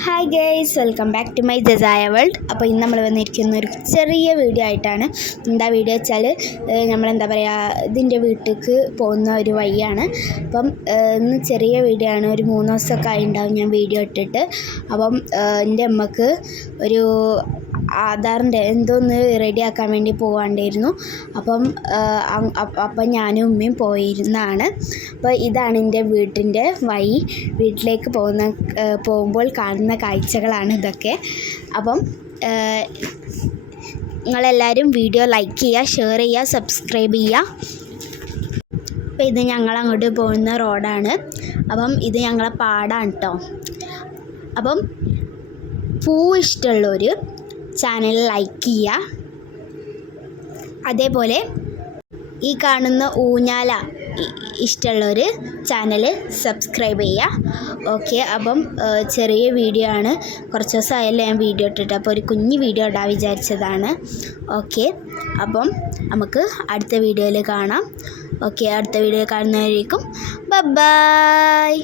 Hi guys, welcome back to my ജസായ world. അപ്പോൾ ഇന്ന് നമ്മൾ വന്നിരിക്കുന്ന ഒരു ചെറിയ വീഡിയോ ആയിട്ടാണ്. എന്താ വീഡിയോ വെച്ചാൽ നമ്മളെന്താ പറയുക, ഇതിൻ്റെ വീട്ടിലേക്ക് പോകുന്ന ഒരു വഴിയാണ്. അപ്പം ഇന്ന് ചെറിയ വീഡിയോ ആണ്. ഒരു 3 ദിവസമൊക്കെ ആയിട്ടുണ്ടാവും ഞാൻ വീഡിയോ ഇട്ടിട്ട്. അപ്പം എൻ്റെ അമ്മക്ക് ഒരു ആധാറിൻ്റെ എന്തോന്ന് റെഡിയാക്കാൻ വേണ്ടി പോകാണ്ടായിരുന്നു. അപ്പം ഞാനും ഉമ്മയും പോയിരുന്നതാണ്. അപ്പോൾ ഇതാണ് എൻ്റെ വീട്ടിൻ്റെ വഴി. വീട്ടിലേക്ക് പോകുമ്പോൾ കാണുന്ന കാഴ്ചകളാണ് ഇതൊക്കെ. അപ്പം നിങ്ങളെല്ലാവരും വീഡിയോ ലൈക്ക് ചെയ്യുക, ഷെയർ ചെയ്യുക, സബ്സ്ക്രൈബ് ചെയ്യുക. അപ്പോൾ ഇത് ഞങ്ങളങ്ങോട്ട് പോകുന്ന റോഡാണ്. അപ്പം ഇത് ഞങ്ങളെ പാടാണ് കേട്ടോ. അപ്പം പൂ ഇഷ്ടമുള്ളവർ ചാനൽ ലൈക്ക് ചെയ്യുക. അതേപോലെ ഈ കാണുന്ന ഊഞ്ഞാല ഇഷ്ടമുള്ളവർ ചാനൽ സബ്സ്ക്രൈബ് ചെയ്യുക. ഓക്കെ, അപ്പം ചെറിയ വീഡിയോ ആണ്. കുറച്ച് ദിവസമായല്ലോ ഞാൻ വീഡിയോ ഇട്ടിട്ട്, അപ്പോൾ ഒരു കുഞ്ഞ് വീഡിയോ ഇടാൻ വിചാരിച്ചതാണ്. ഓക്കെ, അപ്പം നമുക്ക് അടുത്ത വീഡിയോയിൽ കാണാം. ഓക്കെ, അടുത്ത വീഡിയോ കാണുന്നവരേക്കും ബൈ.